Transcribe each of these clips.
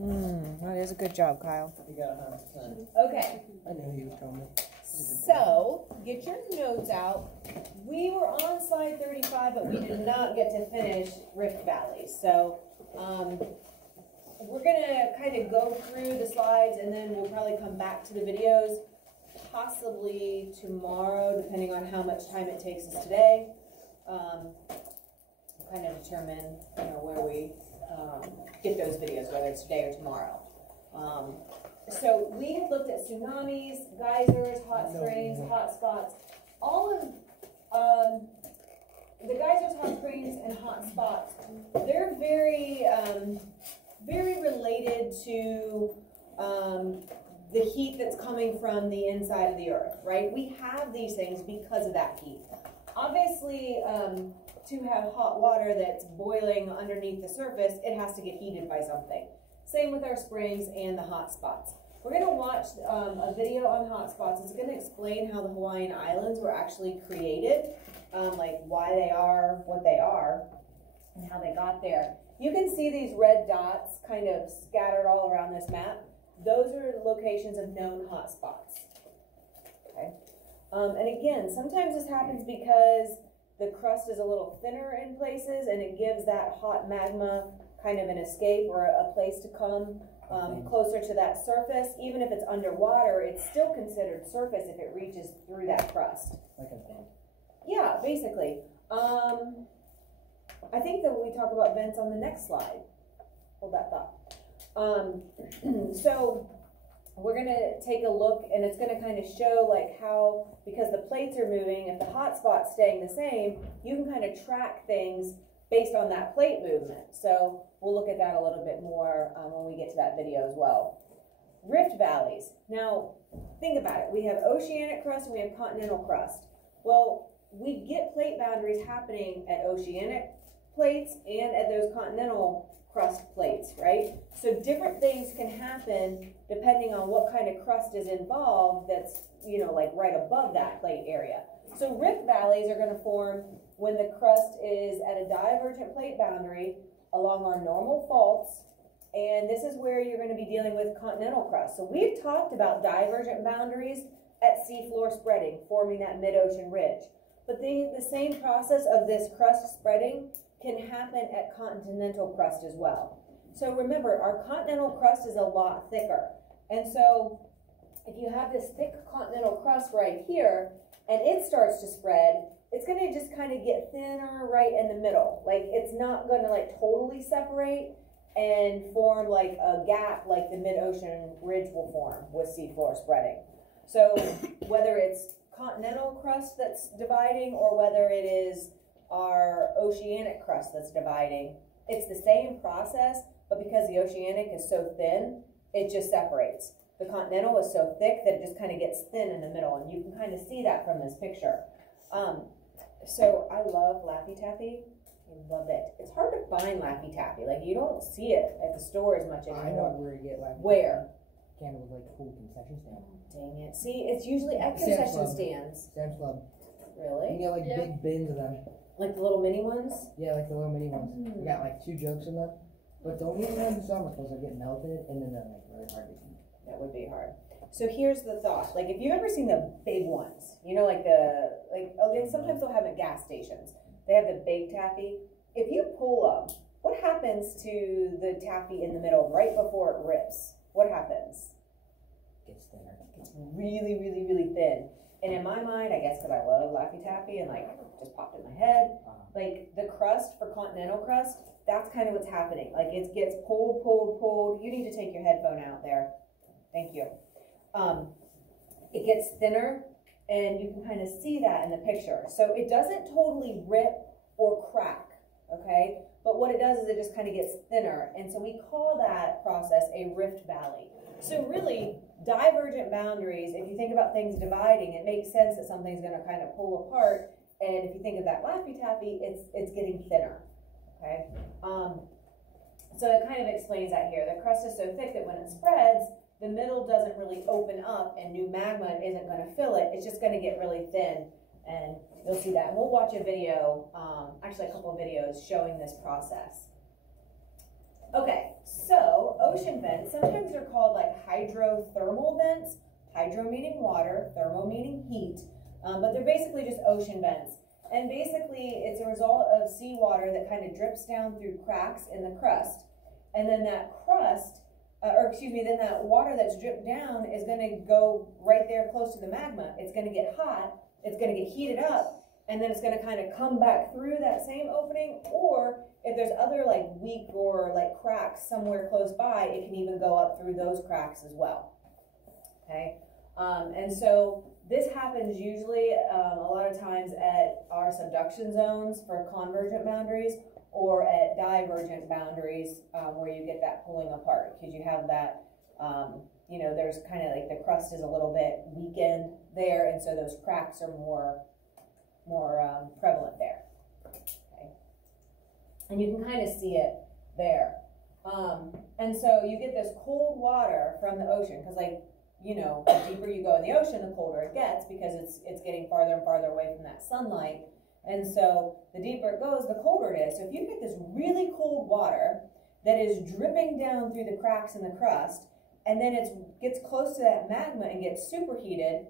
That is a good job, Kyle. You got 100%. Okay, I knew he was telling me. so get your notes out. We were on slide 35, but we did not get to finish Rift Valley. So we're gonna kind of go through the slides and then we'll probably come back to the videos possibly tomorrow, depending on how much time it takes us today. Kind of determine, where we get those videos, whether it's today or tomorrow. So we had looked at tsunamis, geysers, hot springs, hot spots. All of the geysers, hot springs, and hot spots, they're very, very related to the heat that's coming from the inside of the earth, right? We have these things because of that heat. Obviously, to have hot water that's boiling underneath the surface, it has to get heated by something. Same with our springs and the hot spots. We're going to watch a video on hot spots. It's going to explain how the Hawaiian Islands were actually created, like why they are what they are, and how they got there. You can see these red dots kind of scattered all around this map. Those are locations of known hot spots. Okay. And again, sometimes this happens because the crust is a little thinner in places and it gives that hot magma kind of an escape or a place to come closer to that surface. Even if it's underwater, it's still considered surface if it reaches through that crust. Like a vent. Yeah, basically. I think that we talk about vents on the next slide. Hold that thought. So we're going to take a look and it's going to kind of show like how, because the plates are moving, if the hot spot's staying the same, you can kind of track things based on that plate movement. So we'll look at that a little bit more when we get to that video as well. Rift valleys. Now, think about it. We have oceanic crust and we have continental crust. Well, we get plate boundaries happening at oceanic plates and at those continental crust plates, right? So different things can happen depending on what kind of crust is involved that's, like right above that plate area. So rift valleys are going to form when the crust is at a divergent plate boundary along our normal faults, and this is where you're going to be dealing with continental crust. So we've talked about divergent boundaries at seafloor spreading, forming that mid-ocean ridge. But the same process of this crust spreading can happen at continental crust as well. So remember, our continental crust is a lot thicker. And so if you have this thick continental crust right here, and it starts to spread, it's going to just kind of get thinner right in the middle. Like it's not going to like totally separate and form like a gap like the mid-ocean ridge will form with seafloor spreading. So whether it's continental crust that's dividing or whether it is our oceanic crust that's dividing, it's the same process, but because the oceanic is so thin, it just separates. The continental is so thick that it just kind of gets thin in the middle, and you can kind of see that from this picture. So I love Laffy Taffy. I love it. It's hard to find Laffy Taffy. Like you don't see it at the store as much anymore. I know where to get Laffy Taffy. Where? Canada was like a full concession stand. Dang it. See, it's usually at concession stands. Sam's Club. Really? You get like big bins of them. Like the little mini ones? Yeah, like the little mini ones. You got like 2 jugs in them. But don't eat them in the summer because they get melted and then they're like really hard to eat. That would be hard. So here's the thought. Like if you've ever seen the big ones, sometimes they'll have at gas stations. They have the big taffy. If you pull them, what happens to the taffy in the middle right before it rips? What happens? It gets thinner. It's really, really, really thin. And in my mind, I guess because I love Laffy Taffy and like just popped in my head, like the crust for continental crust, that's kind of what's happening. Like it gets pulled, pulled, pulled. You need to take your headphone out there. Thank you. It gets thinner and you can kind of see that in the picture. So it doesn't totally rip or crack, okay? But what it does is it just kind of gets thinner. And so we call that process a rift valley. So really, divergent boundaries, if you think about things dividing, it makes sense that something's going to kind of pull apart. And if you think of that Laffy Taffy, it's getting thinner, okay? So it kind of explains that here. The crust is so thick that when it spreads, the middle doesn't really open up and new magma isn't going to fill it. It's just going to get really thin, and you'll see that. And we'll watch a video, actually a couple of videos showing this process. Okay, so ocean vents, sometimes they're called like hydrothermal vents. Hydro meaning water, thermal meaning heat, but they're basically just ocean vents. And basically, it's a result of seawater that kind of drips down through cracks in the crust. And then that then that water that's dripped down is going to go right there close to the magma. It's going to get hot, it's going to get heated up, and then it's going to kind of come back through that same opening, or if there's other like weak or like cracks somewhere close by, it can even go up through those cracks as well. Okay, and so this happens usually a lot of times at our subduction zones for convergent boundaries, or at divergent boundaries where you get that pulling apart, because you have that, you know, there's kind of like the crust is a little bit weakened there, and so those cracks are more prevalent there. Okay, and you can kind of see it there, and so you get this cold water from the ocean, because like, you know, the deeper you go in the ocean, the colder it gets, because it's getting farther and farther away from that sunlight. And so the deeper it goes, the colder it is. So if you get this really cold water that is dripping down through the cracks in the crust, and then it gets close to that magma and gets superheated,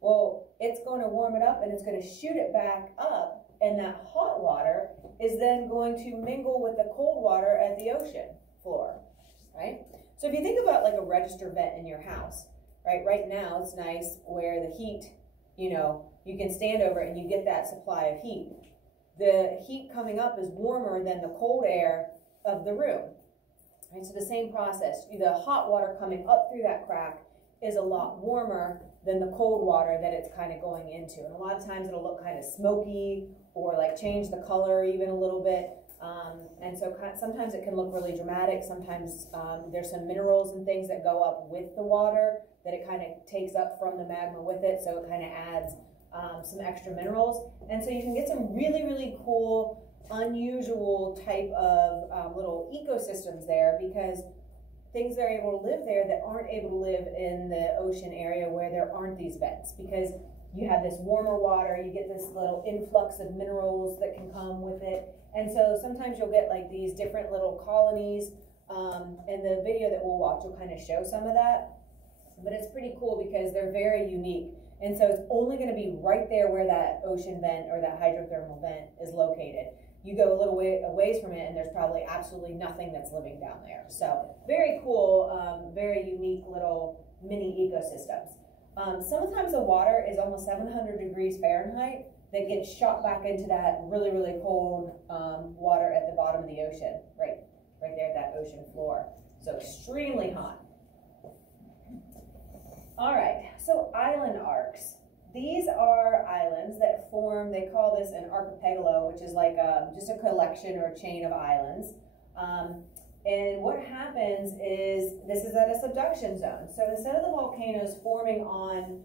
well, it's going to warm it up and it's going to shoot it back up, and that hot water is then going to mingle with the cold water at the ocean floor, right? So if you think about like a register vent in your house, right now it's nice where the heat, you know, you can stand over it and you get that supply of heat. The heat coming up is warmer than the cold air of the room. Right? So the same process, the hot water coming up through that crack is a lot warmer than the cold water that it's kind of going into. And a lot of times it'll look kind of smoky, or like change the color even a little bit. And so sometimes it can look really dramatic. Sometimes there's some minerals and things that go up with the water that it kind of takes up from the magma with it. So it kind of adds some extra minerals. And so you can get some really, really cool, unusual type of little ecosystems there, because things are able to live there that aren't able to live in the ocean area where there aren't these vents, because you have this warmer water, you get this little influx of minerals that can come with it. And so sometimes you'll get like these different little colonies, and the video that we'll watch will kind of show some of that. But it's pretty cool because they're very unique. And so it's only going to be right there where that ocean vent or that hydrothermal vent is located. You go a little ways from it and there's probably absolutely nothing that's living down there. So very cool, very unique little mini ecosystems. Sometimes the water is almost 700 degrees Fahrenheit that gets shot back into that really, really cold water at the bottom of the ocean, right there at that ocean floor. So extremely hot. All right, so island arcs. These are islands that form, they call this an archipelago, which is like just a collection or a chain of islands. And what happens is, this is at a subduction zone. So instead of the volcanoes forming on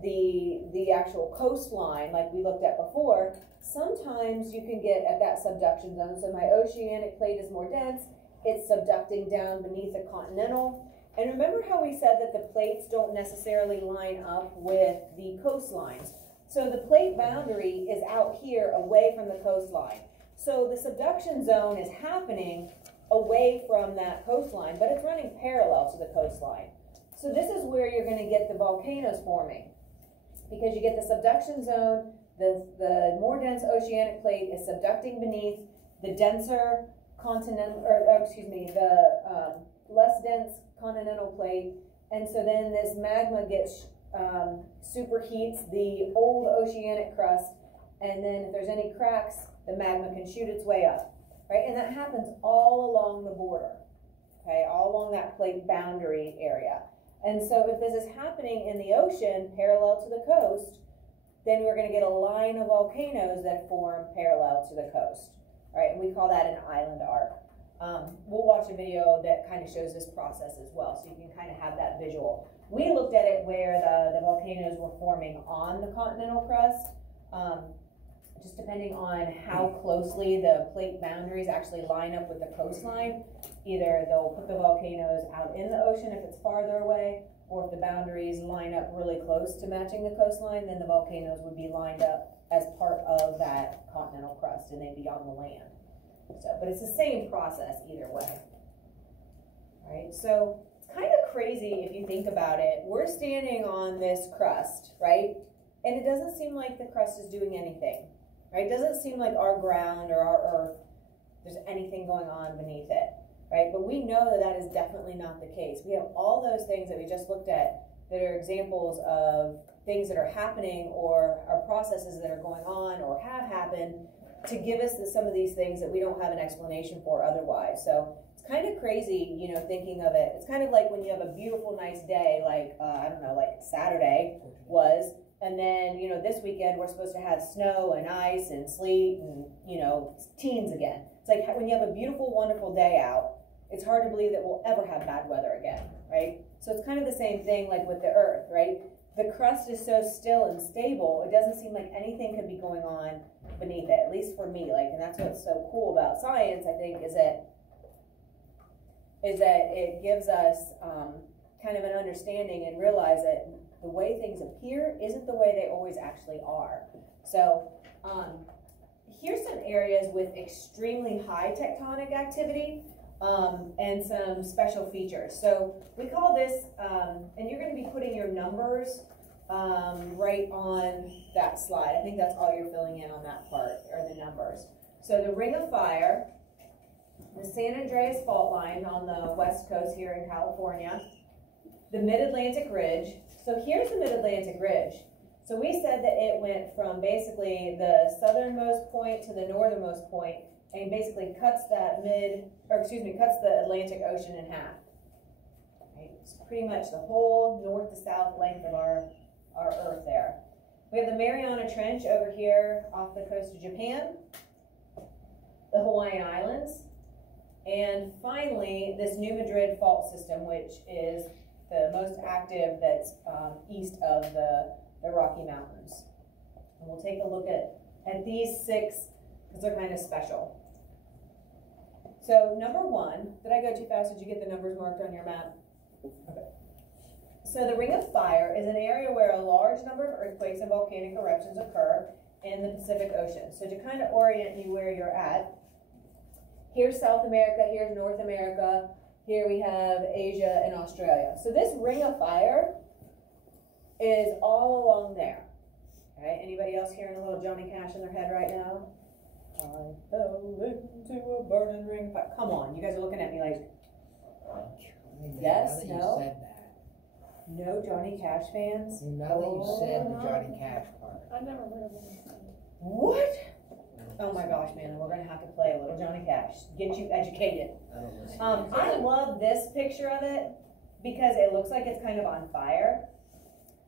the actual coastline, like we looked at before, sometimes you can get at that subduction zone. So my oceanic plate is more dense, it's subducting down beneath the continental. And remember how we said that the plates don't necessarily line up with the coastlines. So the plate boundary is out here away from the coastline. So the subduction zone is happening away from that coastline, but it's running parallel to the coastline. So this is where you're going to get the volcanoes forming, because you get the subduction zone, the more dense oceanic plate is subducting beneath the denser continental, the less dense continental plate, and so then this magma gets superheats the old oceanic crust, and then if there's any cracks, the magma can shoot its way up, right? And that happens all along the border, okay, all along that plate boundary area. And so if this is happening in the ocean parallel to the coast, then we're going to get a line of volcanoes that form parallel to the coast, right? And we call that an island arc. We'll watch a video that kind of shows this process as well, so you can kind of have that visual. We looked at it where the volcanoes were forming on the continental crust, just depending on how closely the plate boundaries actually line up with the coastline. Either they'll put the volcanoes out in the ocean if it's farther away, or if the boundaries line up really close to matching the coastline, then the volcanoes would be lined up as part of that continental crust and they'd be on the land. So, but it's the same process either way. Right? So it's kind of crazy if you think about it. We're standing on this crust, right? And it doesn't seem like the crust is doing anything, right? It doesn't seem like our ground or our earth, there's anything going on beneath it, right? But we know that that is definitely not the case. We have all those things that we just looked at that are examples of things that are happening or are processes that are going on or have happened to give us some of these things that we don't have an explanation for otherwise. So it's kind of crazy, you know, thinking of it. It's kind of like when you have a beautiful, nice day, like, I don't know, like Saturday was, and then, you know, this weekend we're supposed to have snow and ice and sleet and, you know, teens again. It's like when you have a beautiful, wonderful day out, it's hard to believe that we'll ever have bad weather again, right? So it's kind of the same thing like with the earth, right? The crust is so still and stable, it doesn't seem like anything could be going on beneath it, at least for me. Like, and that's what's so cool about science, I think, is that it gives us kind of an understanding and realize that the way things appear isn't the way they always actually are. So here's some areas with extremely high tectonic activity and some special features. So we call this, and you're going to be putting your numbers right on that slide. I think that's all you're filling in on that part, are the numbers. So the Ring of Fire, the San Andreas Fault Line on the west coast here in California, the Mid-Atlantic Ridge. So here's the Mid-Atlantic Ridge. So we said that it went from basically the southernmost point to the northernmost point and basically cuts that cuts the Atlantic Ocean in half. Right? It's pretty much the whole north to south length of our Earth there. We have the Mariana Trench over here off the coast of Japan, the Hawaiian Islands, and finally this New Madrid fault system, which is the most active that's east of the Rocky Mountains. And we'll take a look at these 6 because they're kind of special. So number 1, did I go too fast? Did you get the numbers marked on your map? Okay. So the Ring of Fire is an area where a large number of earthquakes and volcanic eruptions occur in the Pacific Ocean. So to kind of orient you where you're at, here's South America, here's North America, here we have Asia and Australia. So this Ring of Fire is all along there. Okay, anybody else hearing a little Johnny Cash in their head right now? I fell into a burning ring of fire. Come on, you guys are looking at me like, yes, no? You said that. No Johnny Cash fans? Now that you said the Johnny Cash part. I've never heard of him. What? Oh my gosh, man, we're gonna have to play a little Johnny Cash. Get you educated. I love this picture of it because it looks like it's kind of on fire.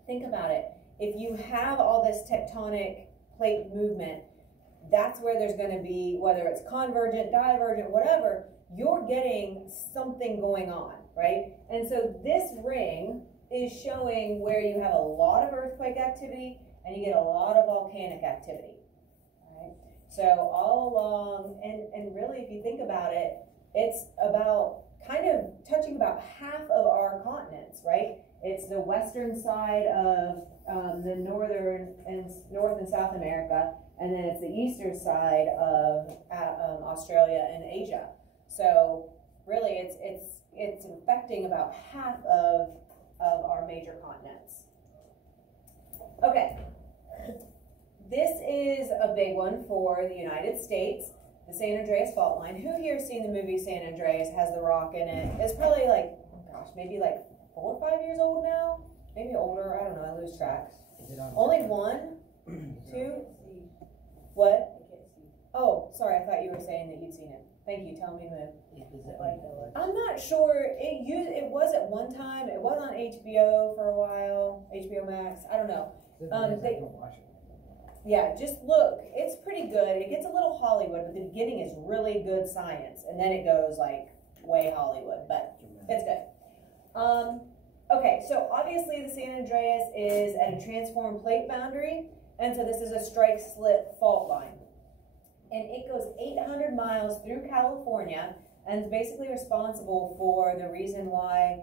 Think about it. If you have all this tectonic plate movement, that's where there's going to be, whether it's convergent, divergent, whatever, you're getting something going on, right? And so this ring is showing where you have a lot of earthquake activity and you get a lot of volcanic activity, right? So all along, and really if you think about it, it's about kind of touching about half of our continents, right? It's the western side of the North and South America, and then it's the eastern side of Australia and Asia. So really, it's affecting about half of our major continents. Okay, this is a big one for the United States, the San Andreas Fault Line. Who here has seen the movie San Andreas? Has the rock in it? It's probably like, oh gosh, maybe like 4 or 5 years old now, maybe older. I don't know. I lose track. Is it on? Only 1, 2. What? Oh, sorry. I thought you were saying that you'd seen it. Thank you. Tell me to move. I'm not sure. It was at one time. It was on HBO for a while. HBO Max. I don't know. Yeah, just look. It's pretty good. It gets a little Hollywood, but the beginning is really good science, and then it goes like way Hollywood, but it's good. Okay, so obviously the San Andreas is at a transform plate boundary, and so this is a strike-slip fault line. And it goes 800 miles through California and is basically responsible for the reason why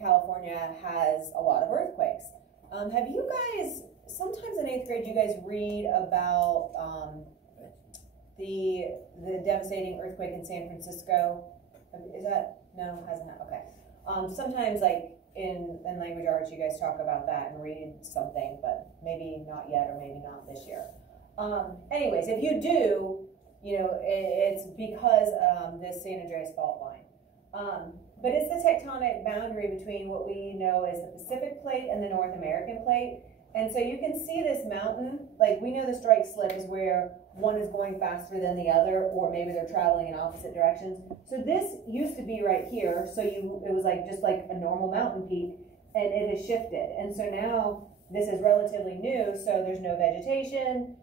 California has a lot of earthquakes. Have you guys, sometimes in 8th grade, you guys read about the devastating earthquake in San Francisco. Is that, no, hasn't happened, okay. Sometimes like in language arts you guys talk about that and read something, but maybe not yet or maybe not this year. Anyways, if you do, you know, it's because this San Andreas fault line. But it's the tectonic boundary between what we know as the Pacific Plate and the North American Plate. And so you can see this mountain, like we know the strike slip is where one is going faster than the other, or maybe they're traveling in opposite directions. So this used to be right here, so it was like just like a normal mountain peak, and it has shifted. And so now this is relatively new, so there's no vegetation.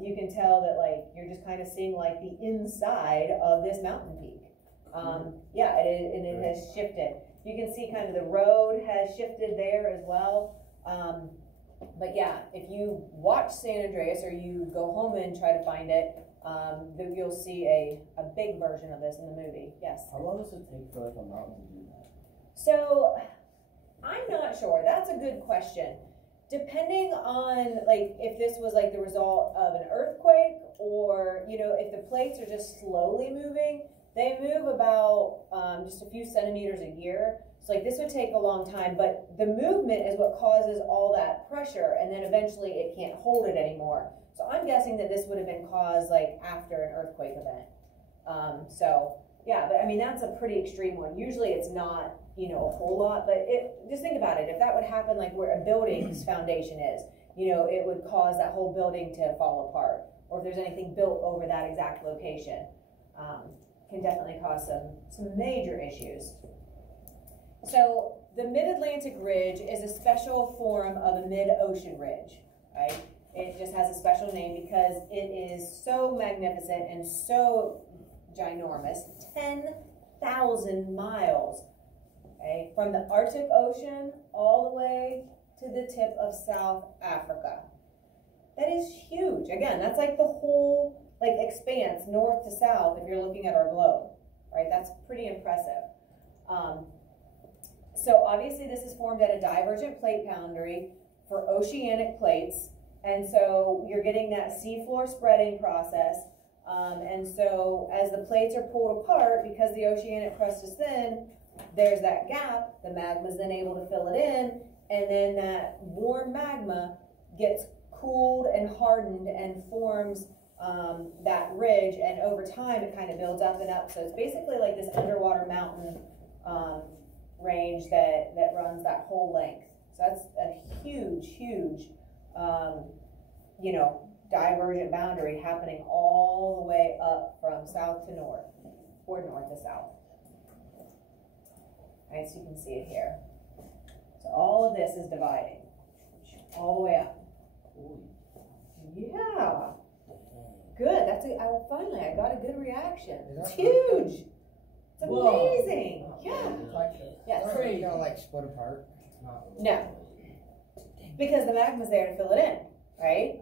You can tell that like you're just kind of seeing like the inside of this mountain peak. Yeah, it has shifted. You can see kind of the road has shifted there as well. But yeah, if you watch San Andreas or you go home and try to find it, then you'll see a big version of this in the movie. Yes? How long does it take for like a mountain to do that? So, I'm not sure. That's a good question. Depending on, like, if this was like the result of an earthquake or, you know, if the plates are just slowly moving, they move about just a few centimeters a year. So like this would take a long time, but the movement is what causes all that pressure, and then eventually it can't hold it anymore. So I'm guessing that this would have been caused like after an earthquake event. So yeah, but I mean, that's a pretty extreme one. Usually it's not, you know, a whole lot, but just think about it. If that would happen like where a building's foundation is, you know, it would cause that whole building to fall apart. Or if there's anything built over that exact location, can definitely cause some major issues. So the Mid-Atlantic Ridge is a special form of a mid-ocean ridge, right? It just has a special name because it is so magnificent and so ginormous, 10,000 miles, okay, from the Arctic Ocean all the way to the tip of South Africa. That is huge. Again, that's like the whole like expanse north to south if you're looking at our globe, right? That's pretty impressive. So obviously this is formed at a divergent plate boundary for oceanic plates, and so you're getting that seafloor spreading process, and so as the plates are pulled apart, because the oceanic crust is thin, there's that gap, the magma is then able to fill it in, and then that warm magma gets cooled and hardened and forms that ridge, and over time it kind of builds up and up. So it's basically like this underwater mountain range that runs that whole length. So that's a huge, you know, divergent boundary happening all the way up from south to north, or north to south. All right, so you can see it here. So all of this is dividing all the way up. Yeah. Good. That's finally I got a good reaction. It's huge. It's amazing. Whoa. Yeah. Yes. Crazy. You know, like split apart. No. Because the magma's there to fill it in, right?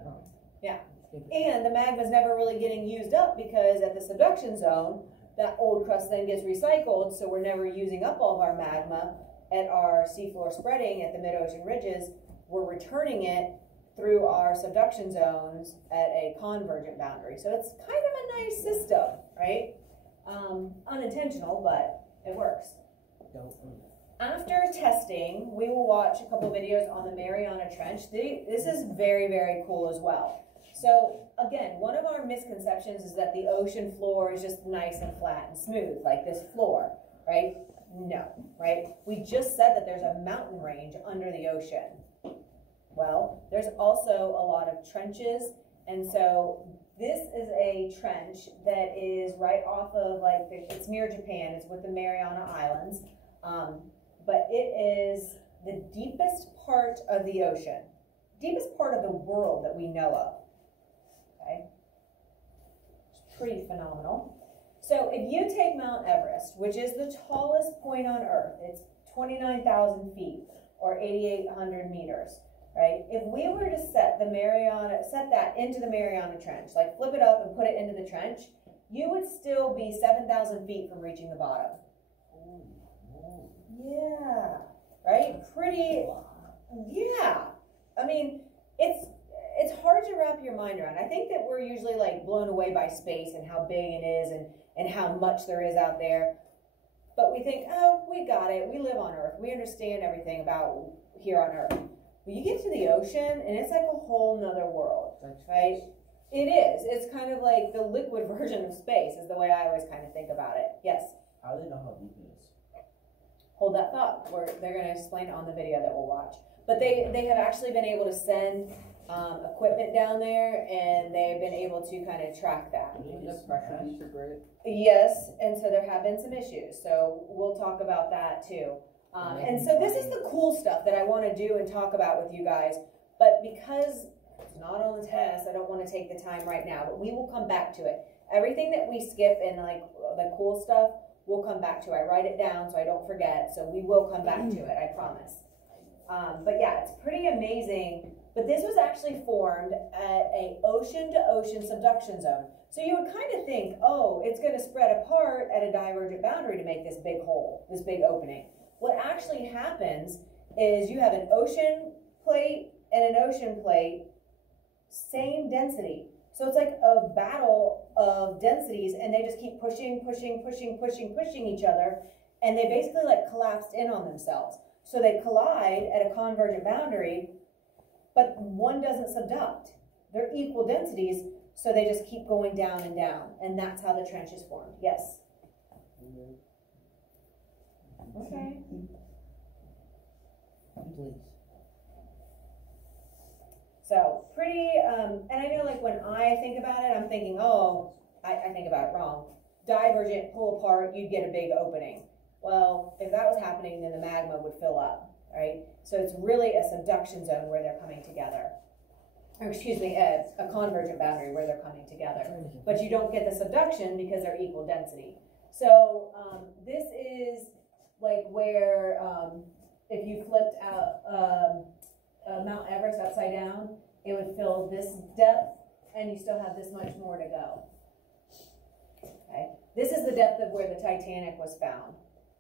Yeah. And the magma's never really getting used up because at the subduction zone, that old crust then gets recycled, so we're never using up all of our magma. At our seafloor spreading at the mid-ocean ridges, we're returning it through our subduction zones at a convergent boundary. So it's kind of a nice system, right? Unintentional, but it works. After testing, we will watch a couple videos on the Mariana Trench. This is very, very cool as well. So again, one of our misconceptions is that the ocean floor is just nice and flat and smooth, like this floor, right? No, right? We just said that there's a mountain range under the ocean. Well, there's also a lot of trenches, and so this is a trench that is right off of, like, it's near Japan, it's with the Mariana Islands, but it is the deepest part of the ocean, deepest part of the world that we know of, okay? It's pretty phenomenal. So if you take Mount Everest, which is the tallest point on Earth, it's 29,000 feet, or 8,800 meters, right? If we were to set that into the Mariana Trench, like flip it up and put it into the trench, you would still be 7,000 feet from reaching the bottom. Yeah, right? Pretty, yeah. I mean, it's hard to wrap your mind around. I think that we're usually like blown away by space and how big it is and how much there is out there. But we think, oh, we got it. We live on Earth. We understand everything about here on Earth. But you get to the ocean and it's like a whole nother world, right? It is. It's kind of like the liquid version of space is the way I always kind of think about it. Yes? How do they know how deep it is? Hold that thought. They're going to explain it on the video that we'll watch. But they have actually been able to send equipment down there, and they've been able to kind of track that. The pressure beats are great. Yes, and so there have been some issues. So we'll talk about that too. And so this is the cool stuff that I want to do and talk about with you guys. But because it's not on the test, I don't want to take the time right now. But we will come back to it. Everything that we skip and like the cool stuff, we'll come back to. I write it down so I don't forget. So we will come back to it, I promise. But yeah, it's pretty amazing. But this was actually formed at a ocean-to-ocean subduction zone. So you would kind of think, oh, it's going to spread apart at a divergent boundary to make this big hole, this big opening. What actually happens is you have an ocean plate and an ocean plate, same density. So it's like a battle of densities, and they just keep pushing each other, and they basically like collapsed in on themselves. So they collide at a convergent boundary, but one doesn't subduct. They're equal densities, so they just keep going down and down, and that's how the trench is formed. Yes? Okay. Please. So pretty, and I know like when I think about it, I'm thinking, oh, I think about it wrong. Divergent, pull apart, you'd get a big opening. Well, if that was happening, then the magma would fill up, right? So it's really a subduction zone where they're coming together. Or excuse me, a convergent boundary where they're coming together. But you don't get the subduction because they're equal density. So this is like where if you flipped out Mount Everest upside down, it would fill this depth, and you still have this much more to go. Okay, this is the depth of where the Titanic was found.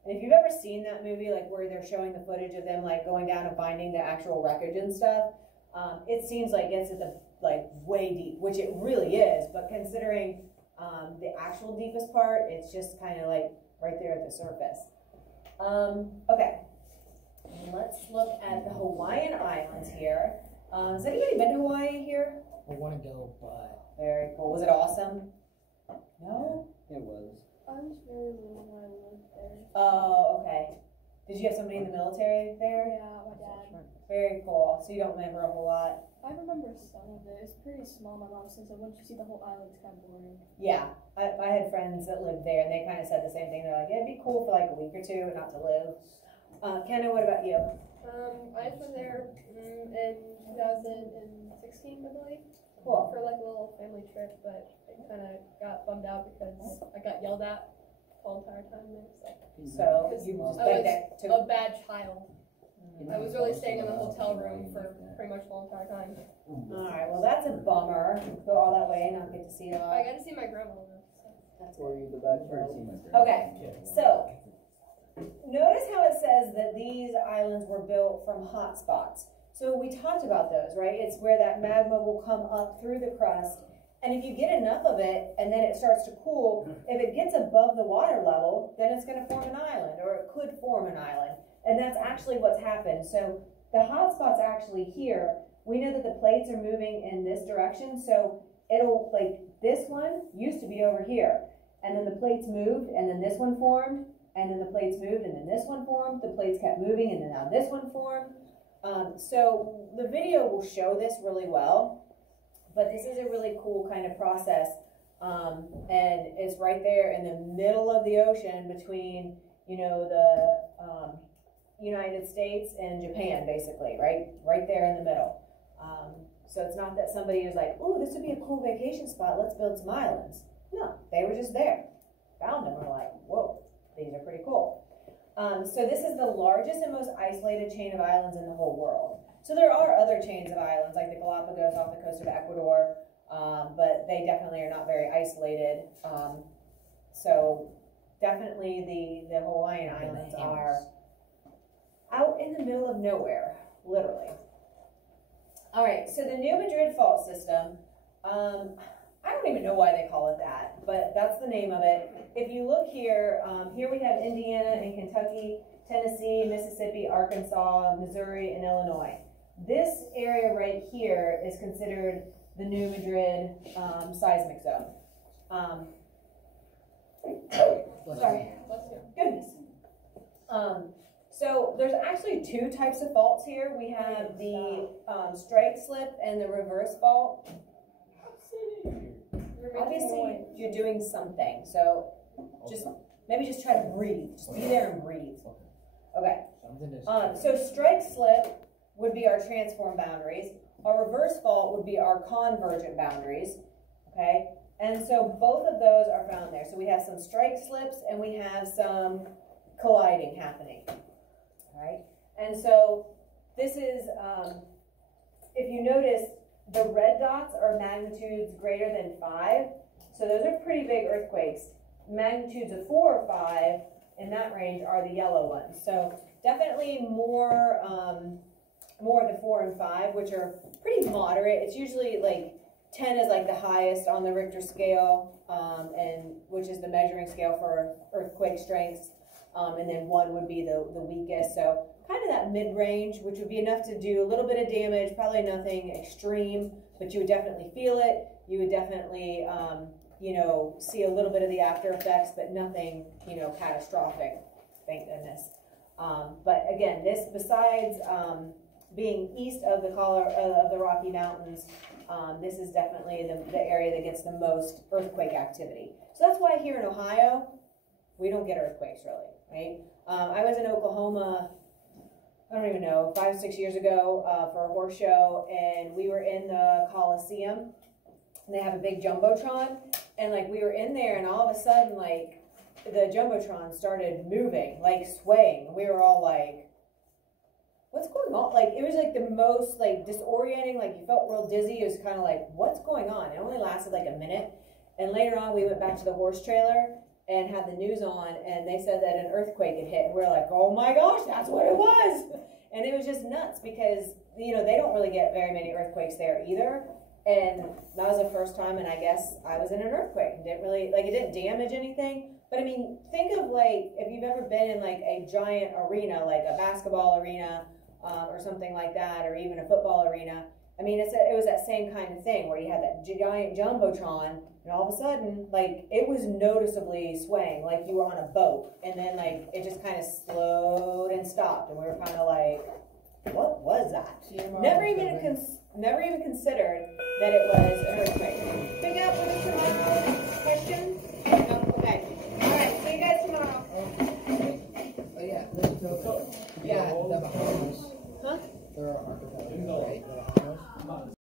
And if you've ever seen that movie, like where they're showing the footage of them like going down and finding the actual wreckage and stuff, it seems like it's at the like way deep, which it really is. But considering the actual deepest part, it's just kind of like right there at the surface. Okay, let's look at the Hawaiian Islands here. Has anybody been to Hawaii here? I want to go, but Very cool. Was it awesome? No? It was. I was very little when I lived there. Oh, okay. Did you have somebody in the military there? Yeah, my dad. Very cool. So you don't remember a whole lot? I remember some of it. It's pretty small. My mom says that once you see the whole island, it's kind of boring. Yeah. I had friends that lived there, and they kind of said the same thing. They're like, yeah, it'd be cool for like a week or two and not to live. Kenna, what about you? I was there in 2016, I believe. Cool. For like a little family trip, but I kind of got bummed out because I got yelled at the whole entire time there. So you just I begged was to... a bad child. I was really staying in the hotel room for pretty much the whole entire time. Alright, well that's a bummer. Go all that way and not get to see it all. I got to see my grandma though. So. That's Were you the bad child? Okay, so notice how it says that these islands were built from hot spots. So we talked about those, right? It's where that magma will come up through the crust, and if you get enough of it and then it starts to cool, if it gets above the water level, then it's going to form an island, or it could form an island. And that's actually what's happened. So the hot spot's actually here. We know that the plates are moving in this direction, so it'll, like, this one used to be over here, and then the plates moved, and then this one formed, and then the plates moved, and then this one formed, the plates kept moving, and then now this one formed. So the video will show this really well, but this is a really cool kind of process, and it's right there in the middle of the ocean between, you know, the United States and Japan, basically, right there in the middle. So it's not that somebody was like, oh, this would be a cool vacation spot, let's build some islands. No, they were just there, found them, we're like, whoa, these are pretty cool. So this is the largest and most isolated chain of islands in the whole world. So there are other chains of islands, like the Galapagos off the coast of Ecuador, but they definitely are not very isolated. So definitely the Hawaiian Islands are out in the middle of nowhere, literally. All right, so the New Madrid fault system, I don't even know why they call it that, but that's the name of it. If you look here, here we have Indiana and Kentucky, Tennessee, Mississippi, Arkansas, Missouri, and Illinois. This area right here is considered the New Madrid seismic zone. Sorry. Goodness. So there's actually two types of faults here. We have the strike slip and the reverse fault. Obviously, you're doing something, so maybe just try to breathe. Just be there and breathe. Okay. So strike slip would be our transform boundaries. Our reverse fault would be our convergent boundaries. Okay. And so both of those are found there. So we have some strike slips and we have some colliding happening. All right. And so this is, if you notice, the red dots are magnitudes greater than 5. So those are pretty big earthquakes. Magnitudes of 4 or 5 in that range are the yellow ones. So definitely more of the 4 and 5, which are pretty moderate. It's usually like 10 is like the highest on the Richter scale, and which is the measuring scale for earthquake strengths. And then 1 would be the weakest. So kind of that mid-range, which would be enough to do a little bit of damage, probably nothing extreme, but you would definitely feel it. You would definitely, you know, see a little bit of the after effects, but nothing, you know, catastrophic, thank goodness. But again, this, besides being east of the Rocky Mountains, this is definitely the area that gets the most earthquake activity. So that's why here in Ohio, we don't get earthquakes really, right? I was in Oklahoma, I don't even know, 5 or 6 years ago for a horse show, and we were in the Coliseum, and they have a big Jumbotron, and like we were in there, and all of a sudden, like the Jumbotron started moving, like swaying. We were all like, what's going on? Like, it was like the most like disorienting, like you felt real dizzy. It was kind of like, what's going on? It only lasted like a minute, and later on we went back to the horse trailer and had the news on, and they said that an earthquake had hit, and we're like, oh my gosh, that's what it was. And it was just nuts because, you know, they don't really get very many earthquakes there either. And that was the first time, and I guess I was in an earthquake. It didn't really, like, it didn't damage anything. But I mean, think of like, if you've ever been in like a giant arena, like a basketball arena or something like that, or even a football arena. I mean, it was that same kind of thing where you had that giant Jumbotron, and all of a sudden, like, it was noticeably swaying, like you were on a boat, and then, like, it just kind of slowed and stopped, and we were kind of like, what was that? Never even considered that it was an earthquake. Pick up with us tomorrow. Question? No? Okay. All right, see you guys tomorrow. Oh, yeah. Yeah, the Bahamas. Huh? There are archipelagos, right? The Bahamas.